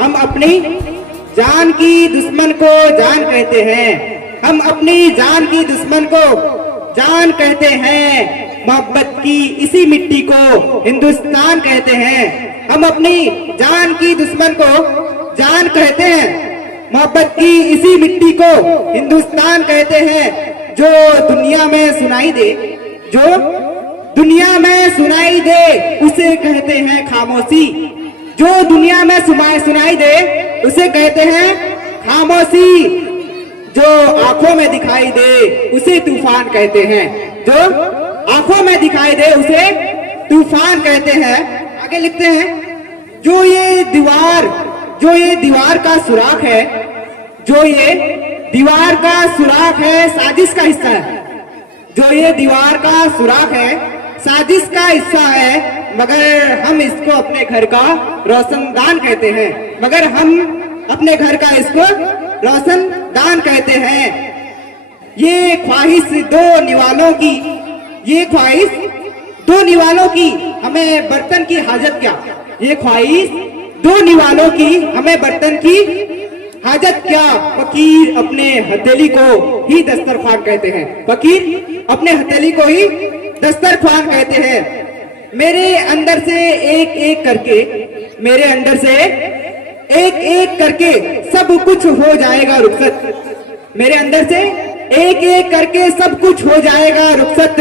हम अपनी जान की दुश्मन को जान कहते हैं, हम अपनी जान की दुश्मन को जान कहते हैं। मोहब्बत की इसी मिट्टी को हिंदुस्तान कहते हैं। हम अपनी जान की दुश्मन को जान कहते हैं, मोहब्बत की इसी मिट्टी को हिंदुस्तान कहते हैं। जो दुनिया में सुनाई दे, जो दुनिया में सुनाई दे, उसे कहते हैं खामोशी। जो दुनिया में सुनाई दे, उसे कहते हैं खामोशी। जो आंखों में दिखाई दे, उसे तूफान कहते हैं। जो आंखों में दिखाई दे, उसे तूफान कहते हैं। आगे लिखते हैं, जो ये दीवार का सुराख है, जो ये दीवार का सुराख है, साजिश का हिस्सा है। जो ये दीवार का सुराख है, साजिश का हिस्सा है, मगर हम इसको अपने घर का रोशनदान कहते हैं। मगर हम अपने घर का इसको रोशनदान कहते हैं। ये ख्वाहिश दो निवालों की, ये ख्वाहिश दो निवालों की, हमें बर्तन की हाजत क्या। ये ख्वाहिश दो निवालों की, हमें बर्तन की हाजत क्या। फकीर अपने हथेली को ही दस्तरखान कहते हैं। फकीर अपने हथेली को ही दस्तरखान कहते हैं। मेरे अंदर से एक एक करके, मेरे अंदर से एक एक करके सब कुछ हो जाएगा रुखसत। मेरे अंदर से एक एक करके सब कुछ हो जाएगा रुखसत,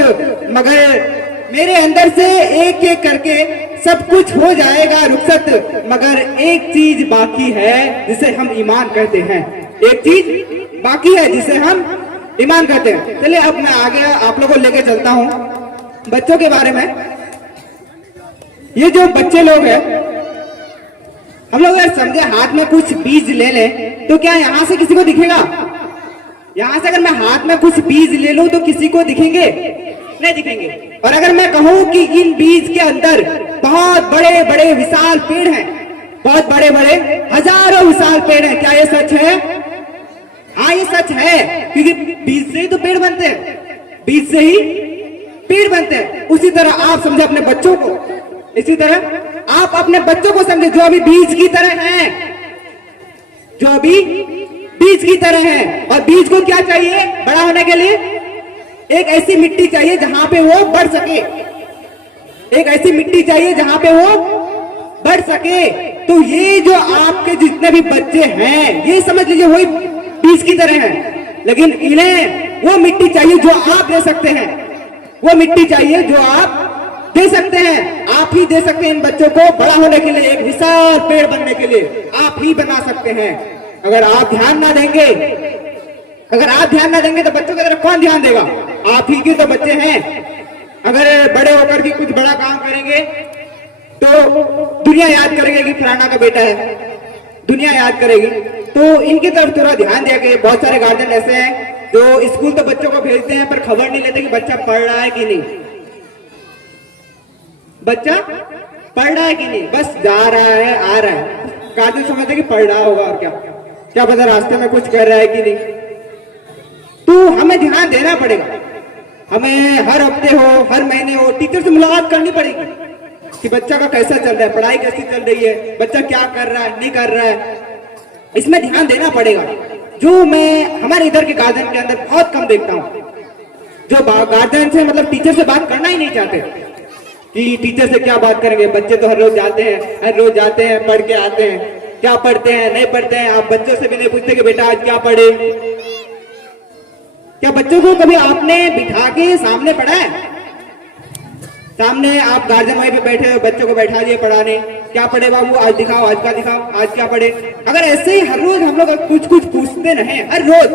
मगर मेरे अंदर से एक एक करके सब कुछ हो जाएगा रुखसत, मगर एक चीज बाकी है जिसे हम ईमान कहते हैं। एक चीज बाकी है जिसे हम ईमान कहते हैं। चलिए अब मैं आगे आप लोगों को लेके चलता हूँ बच्चों के बारे में। ये जो बच्चे लोग हैं, हम लोग अगर समझे हाथ में कुछ बीज ले लें तो क्या यहाँ से किसी को दिखेगा? यहाँ से अगर मैं हाथ में कुछ बीज ले लूं तो किसी को दिखेंगे? नहीं दिखेंगे। और अगर मैं कहूं कि इन बीज के अंदर बहुत बड़े बड़े विशाल पेड़ हैं, बहुत बड़े बड़े हजारों विशाल पेड़ हैं, क्या ये सच है? हाँ ये सच है, क्योंकि बीज से ही तो पेड़ बनते हैं, बीज से ही पेड़ बनते हैं। उसी तरह आप समझे अपने बच्चों को, इसी तरह आप अपने बच्चों को समझे जो अभी बीज की तरह हैं, जो अभी बीज की तरह है। और बीज को क्या चाहिए बड़ा होने के लिए? एक ऐसी मिट्टी चाहिए जहां पे वो बढ़ सके, एक ऐसी मिट्टी चाहिए जहां पे वो बढ़ सके। तो ये जो आपके जितने भी बच्चे हैं, ये समझ लीजिए वही बीज की तरह हैं, लेकिन इन्हें वो मिट्टी चाहिए जो आप दे सकते हैं, वो मिट्टी चाहिए जो आप दे सकते हैं। आप ही दे सकते हैं इन बच्चों को बड़ा होने के लिए, एक विशाल पेड़ बनने के लिए आप ही बना सकते हैं। अगर आप ध्यान ना देंगे, अगर आप ध्यान ना देंगे तो बच्चों की तरफ कौन ध्यान देगा? आप ही के तो बच्चे हैं। अगर बड़े होकर के कुछ बड़ा काम करेंगे तो दुनिया याद करेगी कि फलाना का बेटा है, दुनिया याद करेगी। तो इनकी तरफ थोड़ा ध्यान दिया कि बहुत सारे गार्जियन ऐसे हैं जो स्कूल तो बच्चों को भेजते हैं पर खबर नहीं लेते कि बच्चा पढ़ रहा है कि नहीं, बच्चा पढ़ रहा है कि नहीं, बस जा रहा है आ रहा है। गार्जियन समझते कि पढ़ रहा होगा और क्या पता रास्ते में कुछ कर रहा है कि नहीं। तो हमें ध्यान देना पड़ेगा, हमें हर हफ्ते हो हर महीने हो टीचर से मुलाकात करनी पड़ेगी कि बच्चा का कैसा चल रहा है, पढ़ाई कैसी चल रही है, बच्चा क्या कर रहा है नहीं कर रहा है, इसमें ध्यान देना पड़ेगा। जो मैं हमारे इधर के गार्जियन के अंदर बहुत कम देखता हूँ, जो गार्जियन से मतलब टीचर से बात करना ही नहीं चाहते कि टीचर से क्या बात करेंगे। बच्चे तो हर रोज जाते हैं, हर रोज जाते हैं, पढ़ के आते हैं, क्या पढ़ते हैं नहीं पढ़ते हैं। आप बच्चों से भी नहीं पूछते कि बेटा आज क्या पढ़े। क्या बच्चों को कभी आपने बिठा के सामने पढ़ाया? सामने आप गार्जियन वहीं पे बैठे हो, बच्चों को बैठा दिए पढ़ाने, क्या पढ़े बाबू आज दिखाओ, आज का दिखाओ, आज क्या पढ़े। अगर ऐसे ही हर रोज हम लोग कुछ कुछ पूछते रहे हर रोज,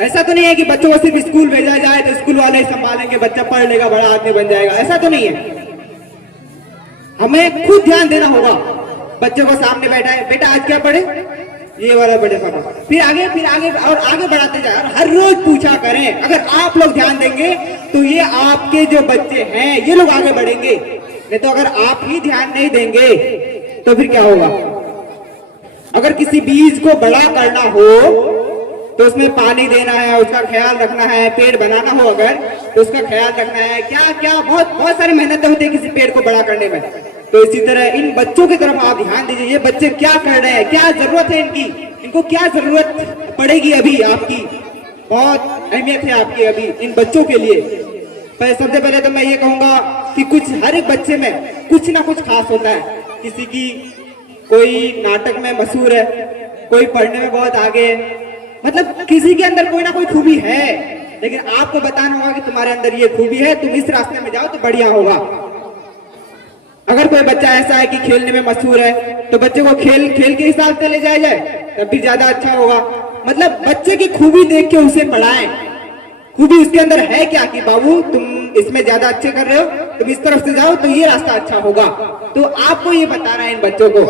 ऐसा तो नहीं है कि बच्चों को सिर्फ स्कूल भेजा जाए तो स्कूल वाले ही संभालेंगे, बच्चा पढ़ लेगा बड़ा आदमी बन जाएगा, ऐसा तो नहीं है। हमें खुद ध्यान देना होगा। बच्चों को सामने बैठा है, बेटा आज क्या पढ़े, ये वाला बड़े पापा, फिर आगे और आगे बढ़ाते जाए और हर रोज पूछा करें। अगर आप लोग ध्यान देंगे तो ये आपके जो बच्चे हैं ये लोग आगे बढ़ेंगे। नहीं तो अगर आप ही ध्यान नहीं देंगे तो फिर क्या होगा? अगर किसी बीज को बड़ा करना हो तो उसमें पानी देना है, उसका ख्याल रखना है, पेड़ बनाना हो अगर तो उसका ख्याल रखना है, क्या क्या बहुत बहुत सारी मेहनत होती है किसी पेड़ को बड़ा करने में। तो इसी तरह इन बच्चों की तरफ आप ध्यान दीजिए। ये बच्चे क्या कर रहे हैं, क्या जरूरत है इनकी, इनको क्या जरूरत पड़ेगी अभी आपकी, बहुत अहमियत है आपकी अभी इन बच्चों के लिए। पर सबसे पहले तो मैं ये कहूंगा कि कुछ हर एक बच्चे में कुछ ना कुछ खास होता है। किसी की कोई नाटक में मशहूर है, कोई पढ़ने में बहुत आगे है, मतलब किसी के अंदर कोई ना कोई खूबी है, लेकिन आपको बताना होगा कि तुम्हारे अंदर ये खूबी है, तुम इस रास्ते में जाओ तो बढ़िया होगा। अगर कोई बच्चा ऐसा है कि खेलने में मशहूर है, तो बच्चे को खेल के हिसाब से ले जाया जाए तब भी ज्यादा अच्छा होगा। मतलब बच्चे की खूबी देख के उसे पढ़ाएं, खूबी उसके अंदर है क्या कि बाबू तुम इसमें ज्यादा अच्छे कर रहे हो, तुम इस तरफ से जाओ तो ये रास्ता अच्छा होगा। तो आपको ये बताना है इन बच्चों को।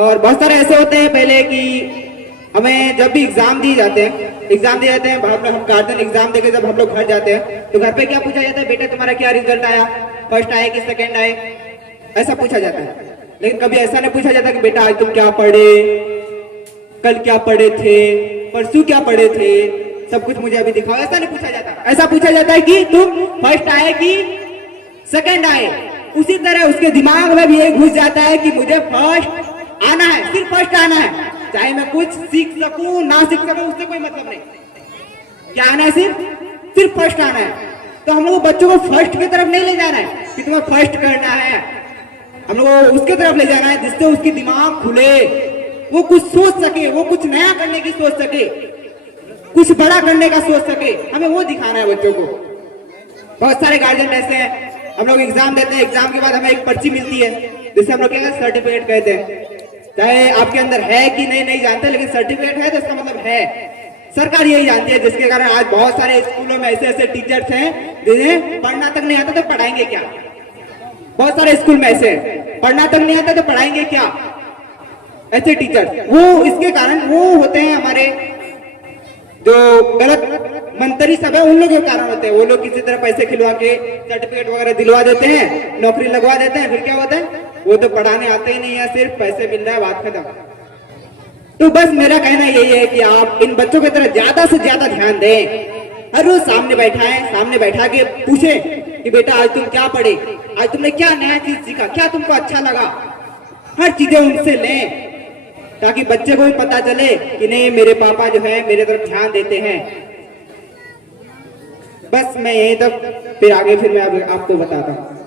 और बहुत सारे ऐसे होते हैं पहले कि हमें जब भी एग्जाम दिए जाते हैं हम गार्जियन एग्जाम देके जब हम लोग घर जाते हैं तो घर पे क्या पूछा जाता है, बेटा तुम्हारा क्या रिजल्ट आया, फर्स्ट आए कि सेकंड आए, ऐसा पूछा जाता है। लेकिन कभी ऐसा नहीं पूछा जाता कि बेटा आज तुम क्या पढ़े, कल क्या पढ़े थे, परसों क्या पढ़े थे, सब कुछ मुझे अभी दिखाओ, ऐसा नहीं पूछा जाता। ऐसा पूछा जाता है कि तुम फर्स्ट आए कि सेकंड आए। उसी तरह उसके दिमाग में भी ये घुस जाता है कि मुझे फर्स्ट आना है, सिर्फ फर्स्ट आना है, चाहे मैं कुछ सीख सकूं ना सीख सकूं उससे कोई मतलब नहीं, क्या आना है, सिर्फ फर्स्ट आना है। तो हम लोग बच्चों को फर्स्ट की तरफ नहीं ले जाना है कि तुम्हें फर्स्ट करना है, हम लोग उसके तरफ ले जाना है जिससे उसकी दिमाग खुले, वो कुछ सोच सके, वो कुछ नया करने की सोच सके, कुछ बड़ा करने का सोच सके, हमें वो दिखाना है बच्चों को। बहुत सारे गार्जियन ऐसे हैं, हम लोग एग्जाम देते हैं, एग्जाम के बाद हमें एक पर्ची मिलती है जिसे हम लोग क्या सर्टिफिकेट कहते हैं। चाहे आपके अंदर है कि नहीं जानते, लेकिन सर्टिफिकेट है तो इसका मतलब है, सरकार यही जानती है, जिसके कारण आज बहुत सारे स्कूलों में ऐसे ऐसे टीचर्स हैं जिन्हें पढ़ना तक नहीं आता तो पढ़ाएंगे क्या। बहुत सारे स्कूल में ऐसे पढ़ना तक नहीं आता तो पढ़ाएंगे क्या, ऐसे टीचर। वो इसके कारण वो होते हैं हमारे जो गलत मंत्री सब है, उन लोगों के कारण होते हैं। वो लोग किसी तरह पैसे खिलवा के सर्टिफिकेट वगैरह दिलवा देते हैं, नौकरी लगवा देते हैं, फिर क्या होता है, वो तो पढ़ाने आते ही नहीं है, सिर्फ पैसे मिल रहा है, बात खत्म। तो बस मेरा कहना यही है कि आप इन बच्चों की तरह ज्यादा से ज्यादा ध्यान दें, हर रोज सामने बैठा के पूछे कि बेटा आज तुम क्या पढ़े, आज तुमने क्या नया चीज सीखा, क्या तुमको अच्छा लगा, हर चीजें उनसे लें ताकि बच्चे को भी पता चले कि नहीं मेरे पापा जो है मेरे तरफ ध्यान देते हैं। बस मैं यहीं तक, फिर आगे मैं आपको बताता हूँ।